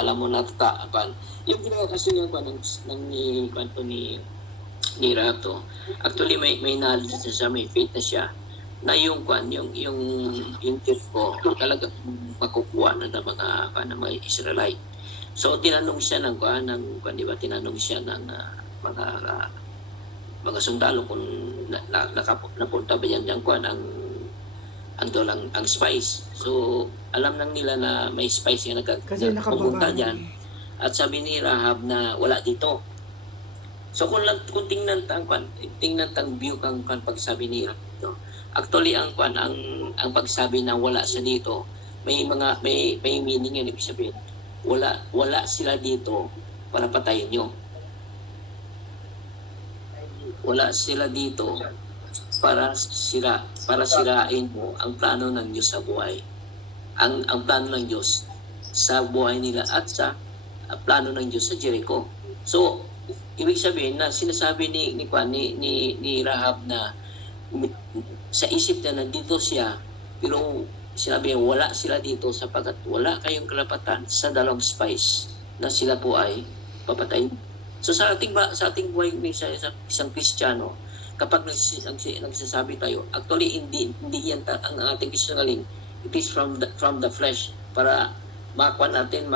alam mo na tapan. Yung ginawa kasi yung ng ni Rato. Actually may knowledge na siya, may faith na siya na yung tip ko talaga makukuha na ng mga Israelite. So tinanong siya di ba, tinanong siya ng mga sundalo kung napunta ba yan ang ang spice. So alam nang nila na may spice yung pumunta dyan. At sabi ni Rahab na wala dito. So kung tingnan tang view kang pagsabi ni Rahab, no? Actually ang pagsabi na wala siya dito, may meaning yan, ibig sabihin. Wala sila dito para patayin nyo. Wala sila dito para sirain mo ang plano ng Diyos sa buhay. Ang plano ng Diyos sa buhay nila at sa plano ng Diyos sa Jericho. So, ibig sabihin na sinasabi ni Rahab na sa isip na nandito siya, pero sinabi niya wala sila dito sapagkat wala kayong karapatan sa dalawang spies na sila po ay papatayin. So sa ating buhay sa isang Kristiyano, kapag nagsasabi tayo, actually hindi yan ang ating Kristiyaning. It is from the flesh para makuha natin,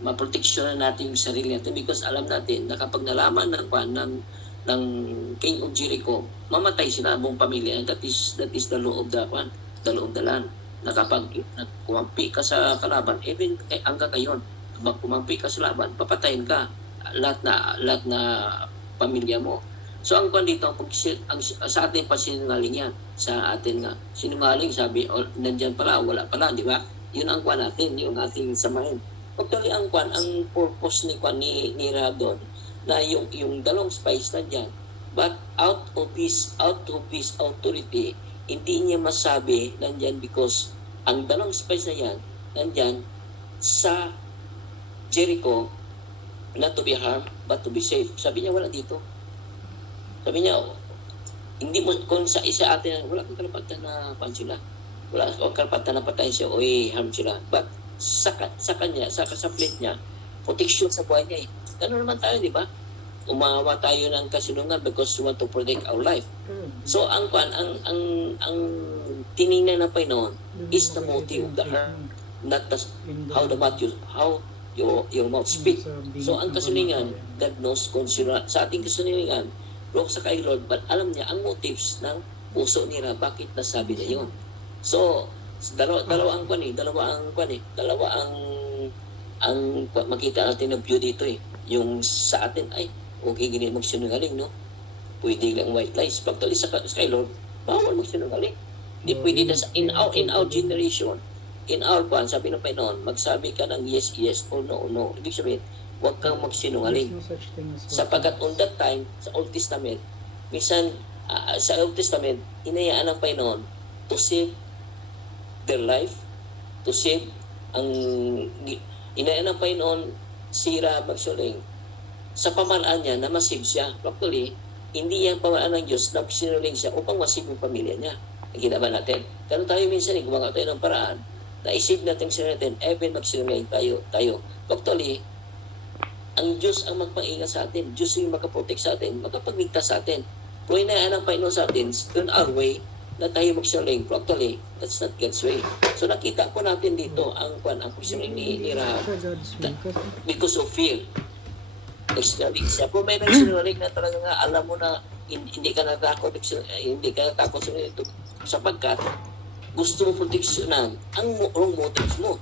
maproteksyonan natin yung sarili natin, because alam natin na kapag nalaman ng King of Jericho, mamatay sila buong pamilya. That is the law of the land. Na kapag kumampi ka sa kalaban, even hanggang ngayon, kapag kumampi ka sa laban, papatayin ka lahat na pamilya mo. So ang kwan dito, sa atin pa sinungaling yan. Sa atin nga, sinungaling, sabi, nandyan pala, wala pala, di ba? Yun ang kwan natin, yung ating samahin. Actually, ang purpose ni Rahab doon, na yung dalawang spies na dyan, but out of his authority, hindi niya masabi nandyan because ang dalawang spies na yan, nandyan sa Jericho, not to be harmed, but to be safe. Sabi niya, wala dito. Sabi niya, hindi mo, kung sa isa atin, wala kang karapatan na pan sila. Wala kang karapatan na patayin siya o i-harm sila. But sa kanya, sa fleet niya, protection sa buhay niya eh. Gano'n naman tayo, di ba? Umawa tayo ng kasinungan because we want to protect our life. So ang tiningnan na Panginoon is the motive of the heart, not how your mouth speak. So ang kasuningan, God knows kung sa ating kasuningan, wrong sa kay Lord, but alam niya ang motives ng puso nila, bakit nasabi niya yun. So dalawa ang makita natin ng view dito eh. Yung sa atin ay okay gini magsinungaling, no? Pwede lang white lies. Pagtali sa kay Lord, bawal magsinungaling. Hindi pwede na in our generation, in our plan, sabi ng Panginoon, magsabi ka ng yes, yes, or no, no. Ibig sabihin, huwag kang magsinungaling. Sapagkat on that time, sa Old Testament, minsan, sa Old Testament, inayaan ng Panginoon to save their life, to save inayaan ng Panginoon si Rahab magsuling sa pamalaan niya na masave siya. Actually, hindi yan pamalaan ng Diyos na sinuling siya upang masave yung pamilya niya. Ginawa natin. Kano tayo minsan, gumawa tayo ng paraan na isave natin siya natin, even magsinuling tayo. Actually, ang Diyos ang magpaingat sa atin. Diyos yung makaprotect sa atin, makapagligtas sa atin. Kung inayaan ng Panginoon sa atin, on our way, na tayo magsinuling. Actually, that's not God's way. So nakita po natin dito ang pagsinuling ni Rahab because of fear. Nagsinuling siya. Kung may nagsinuling na talaga nga alam mo na hindi ka natakot ito sapagkat gusto mo proteksyonan ang wrong motives mo.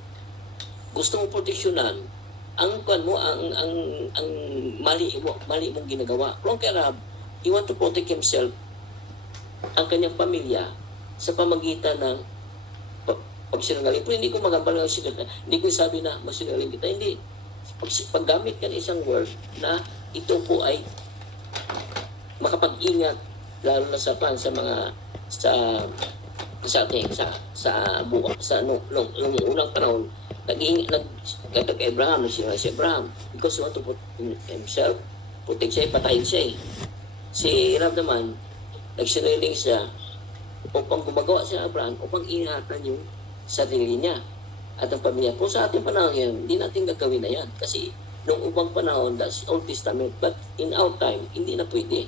Gusto mo proteksyonan ang mali mong ginagawa. Kung kay Rahab, he want to protect himself, ang kanyang pamilya, sa pamagitan ng pagsinungaling. Pero hindi ko magambal ng sinungaling. Hindi ko sabi na masinungaling kita. Hindi. Paggamit ka ng isang word na ito po ay makapag-ingat, lalo na sa mga nung unang panahon, nag-iingat kay Abraham, si Abraham, because he want to put himself, protect siya, patayin siya eh. Si Rahab naman, nagsinungaling siya upang gumagawa si Abraham upang ingatan yung sarili niya. at ang pamilya. Kung sa ating panahon ngayon, hindi natin gagawin na yan. Kasi nung ubang panahon, that's Old Testament. But in our time, hindi na pwede.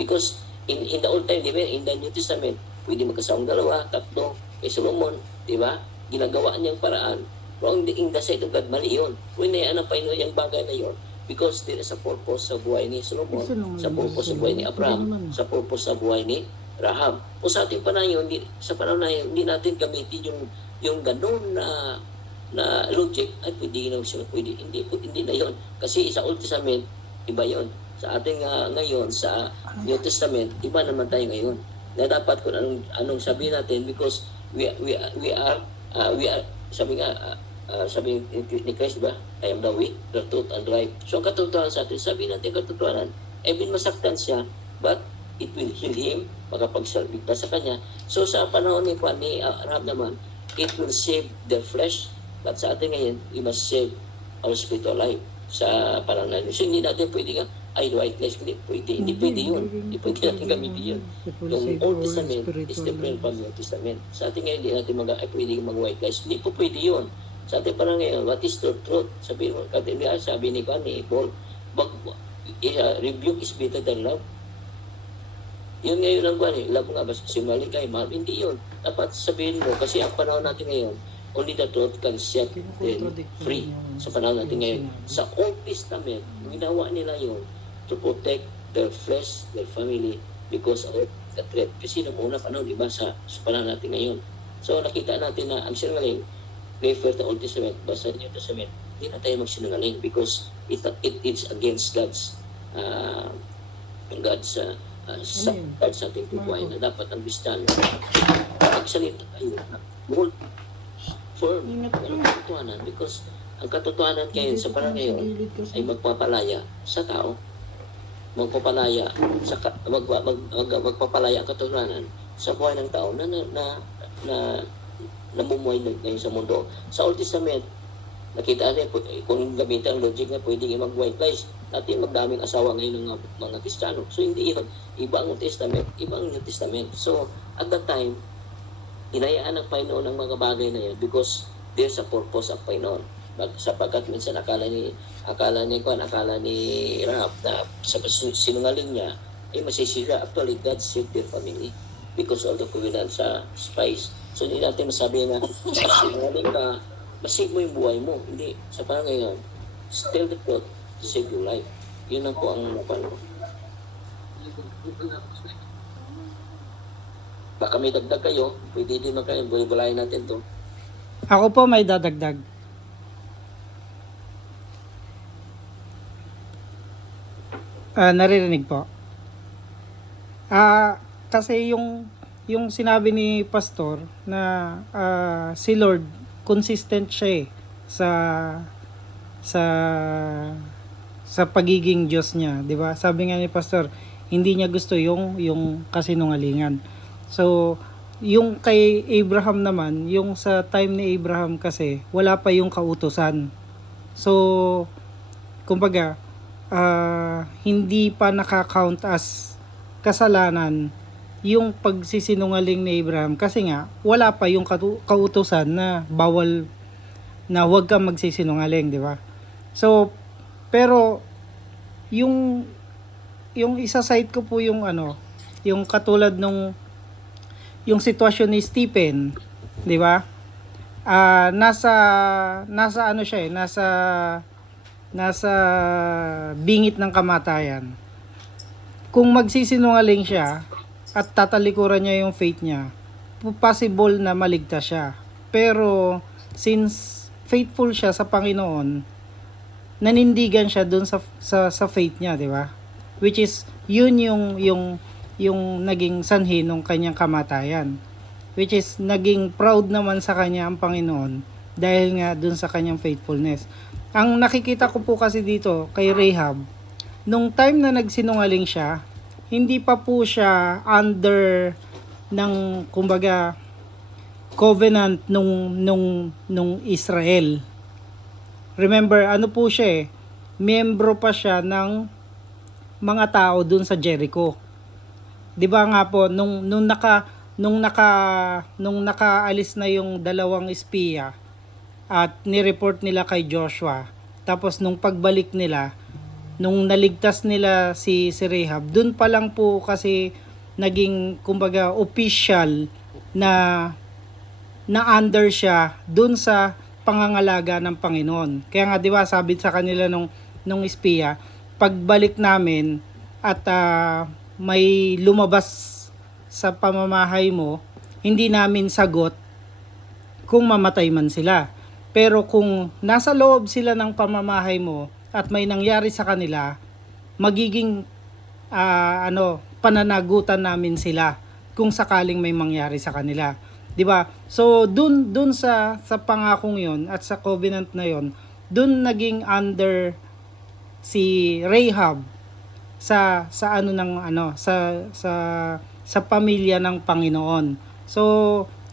Because in the Old time, di ba, in the New Testament, pwede magkasawang dalawa, tatlo, kay Solomon, di ba? Ginagawa niyang paraan. Pero in the sight of God, mali yun. Kung inayaan ng Panginoon yung bagay na yun, because there is a purpose sa buhay ni Solomon, sa purpose sa buhay ni Abraham, sa purpose sa buhay ni Rahab. Kung sa ating panahon, sa panahon na yun, hindi natin gamitin yung ganun na logic, ay pwede na siya, pwede, hindi na yun. Kasi sa Old Testament, iba yun. Sa ating ngayon, sa New Testament, iba naman tayo ngayon. Na dapat kung anong sabihin natin, because we are, sabi ni Christ, ba? I am the way, the truth, and the life. So, ang katotohanan sa atin, sabihin natin katotohanan, even masaktan siya, but it will heal him, makapagsalbigtas sa kanya. So, sa panahon ni Rahab naman, it will save the flesh, but sa atin ngayon, we must save our spiritual life sa panahon natin. So, hindi natin pwede nga, white lies, hindi pwede yun. Hindi pwede natin gamitin yun. Yung Old Testament is different from New Testament. Sa atin ngayon, hindi natin pwede mag-white lies. Hindi po pwede yun. Sa atin parang ngayon, what is the truth? Sabi ni Paul, rebuke is better than love. Yun ngayon ang love nga ba sinungaling kayo, mahal? Hindi yun. Dapat sabihin mo, kasi ang panahon natin ngayon, only the truth can set them free. Sa panahon natin ngayon. Sa Old Testament, ginawa nila yun to protect their flesh, their family, because of the threat. Kasi nung una panahon, iba sa panahon natin ngayon. So nakita natin na ang sinungaling, refer to Old Testament, but sa New Testament, hindi na tayo magsinungaling because it is against God's sa ating buhay na dapat ang Kristiyano magsalita tayo bold, firm, walang katotohanan, because ang katotohanan ngayon sa parang ngayon ay magpapalaya sa tao, magpapalaya ang katotohanan sa buhay ng tao na namumuhay ngayon sa mundo. Sa Old Testament, nakita natin kung gamitin ang logic na pwedeng mag-white lies, natin magdaming asawa ngayon ng mga Kristiyano. So hindi yun. Iba ang Old Testament, iba ang New Testament. So at that time, inayaan ng Panginoon ang mga bagay na yan because there's a purpose of Panginoon. Sapagkat minsan akala ni Rahab na sa sinungaling niya ay masisira. Actually, God saved their family because of the covenant sa spies. So hindi natin masabi na sinungaling ka, masave mo yung buhay mo. Hindi. Sa parang ngayon, tell the truth to save your life. Yun lang po ang napano. Baka may dagdag kayo, pwede din kayo, bulay natin to. Ako po may dadagdag. Naririnig po. Kasi yung sinabi ni Pastor na si Lord consistent siya sa pagiging Diyos niya, 'di ba? Sabi nga ni Pastor, hindi niya gusto yung kasinungalingan. So, yung kay Abraham naman, yung sa time ni Abraham kasi wala pa yung kautusan. So, kumbaga, hindi pa nakakount as kasalanan yung pagsisinungaling ni Abraham kasi nga wala pa yung kautusan na bawal na huwag kang magsisinungaling, di ba? So, pero yung isa side ko po yung yung katulad nung yung sitwasyon ni Stephen, di ba? Nasa ano siya nasa bingit ng kamatayan. Kung magsisinungaling siya at tatalikuran niya yung faith niya, possible na maligtas siya. Pero since faithful siya sa Panginoon, nanindigan siya dun sa faith niya, di ba? Which is yun yung naging sanhi ng kanyang kamatayan. Which is naging proud naman sa kanya ang Panginoon dahil nga dun sa kanyang faithfulness. Ang nakikita ko po kasi dito kay Rahab, nung time na nagsinungaling siya, hindi pa po siya under ng kumbaga covenant nung Israel. Remember, ano po siya miyembro pa siya ng mga tao dun sa Jericho. 'Di ba nga po nung nakaalis na yung dalawang espiya, at nireport nila kay Joshua. Tapos nung pagbalik nila, nung naligtas nila si Rahab, dun pa lang po kasi naging kumbaga official na under siya dun sa pangangalaga ng Panginoon. Kaya nga 'di ba sabi sa kanila nung espiya, pagbalik namin at may lumabas sa pamamahay mo, hindi namin sagot kung mamatay man sila. Pero kung nasa loob sila ng pamamahay mo at may nangyari sa kanila, magiging pananagutan namin sila kung sakaling may mangyari sa kanila. 'Di ba? So dun sa pangakong 'yon at sa covenant na 'yon, dun naging under si Rahab sa pamilya ng Panginoon. So,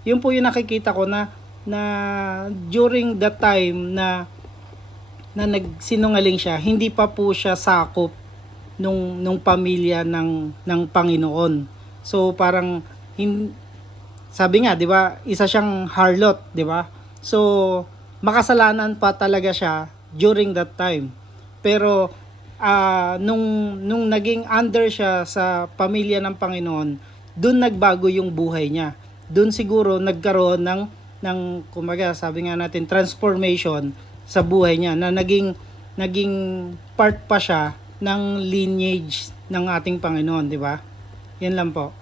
yun po yung nakikita ko na during the time na nagsinungaling siya, hindi pa po siya sakop nung pamilya ng Panginoon. So, parang sabi nga, 'di ba, isa siyang harlot, 'di ba? So, makasalanan pa talaga siya during that time. Pero nung naging under siya sa pamilya ng Panginoon, doon nagbago yung buhay niya. Doon siguro nagkaroon ng kumbaga sabi nga natin transformation sa buhay niya na naging part pa siya ng lineage ng ating Panginoon, di ba? Yan lang po.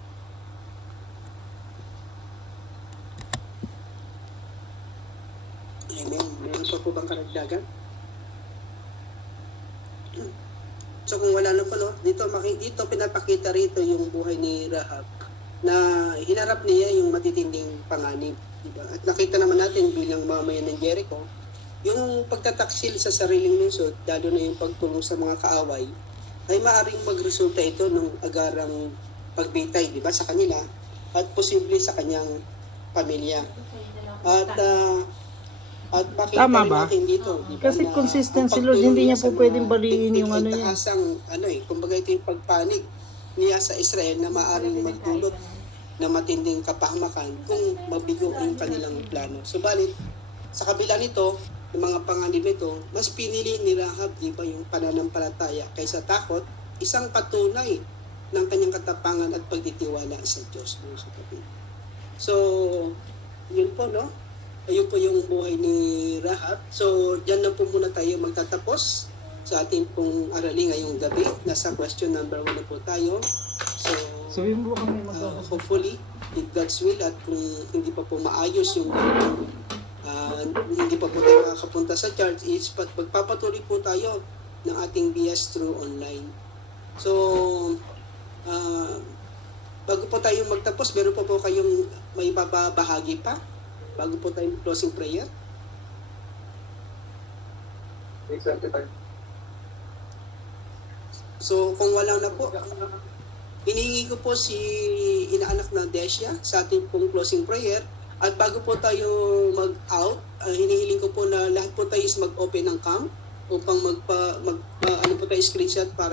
Amen. Meron pa po bang karagdagan? So kung wala na po, no, dito pinapakita rito yung buhay ni Rahab na hinarap niya yung matitinding panganib. Diba? At nakita naman natin bilang mamayan ng Jericho, yung pagtataksil sa sariling lungsod, lalo na yung pagtulong sa mga kaaway, ay maaring magresulta ito ng agarang pagbitay, di ba, sa kanila at posible sa kanyang pamilya. At pakita Tama rin ba? natin dito, di ba, Kasi na consistent si ang Lord, hindi niya pagtulong po sa pwedeng mga baliin yung ay ano niya. takasang, kumbaga ito yung pagpanig niya sa Israel na maaring magdulot na matinding kapahamakan kung mabigo yung kanilang plano. Subalit, sa kabila nito, ng mga panganib nito, mas pinili ni Rahab, di ba, yung pananampalataya kaysa takot, isang patunay ng kanyang katapangan at pagtitiwala sa Diyos. So, yun po, no? Ayun po yung buhay ni Rahab. So, dyan na po muna tayo magtatapos sa ating pong aralin ngayong gabi. Nasa question number 1 na po tayo. So, Sabihin mo kami hopefully, with God's will, at kung hindi pa po maayos yung hindi pa po tayo makakapunta sa church, is magpapatuloy po tayo ng ating BS through online. So, bago po tayo magtapos, meron po kayong may babahagi pa? Bago po tayo closing prayer? So, kung wala na po, hinihingi ko po si inaanak na Desia sa ating pong closing prayer. At bago po tayo mag-out, hinihiling ko po na lahat po tayo is mag-open ng cam upang ano po tayo screenshot para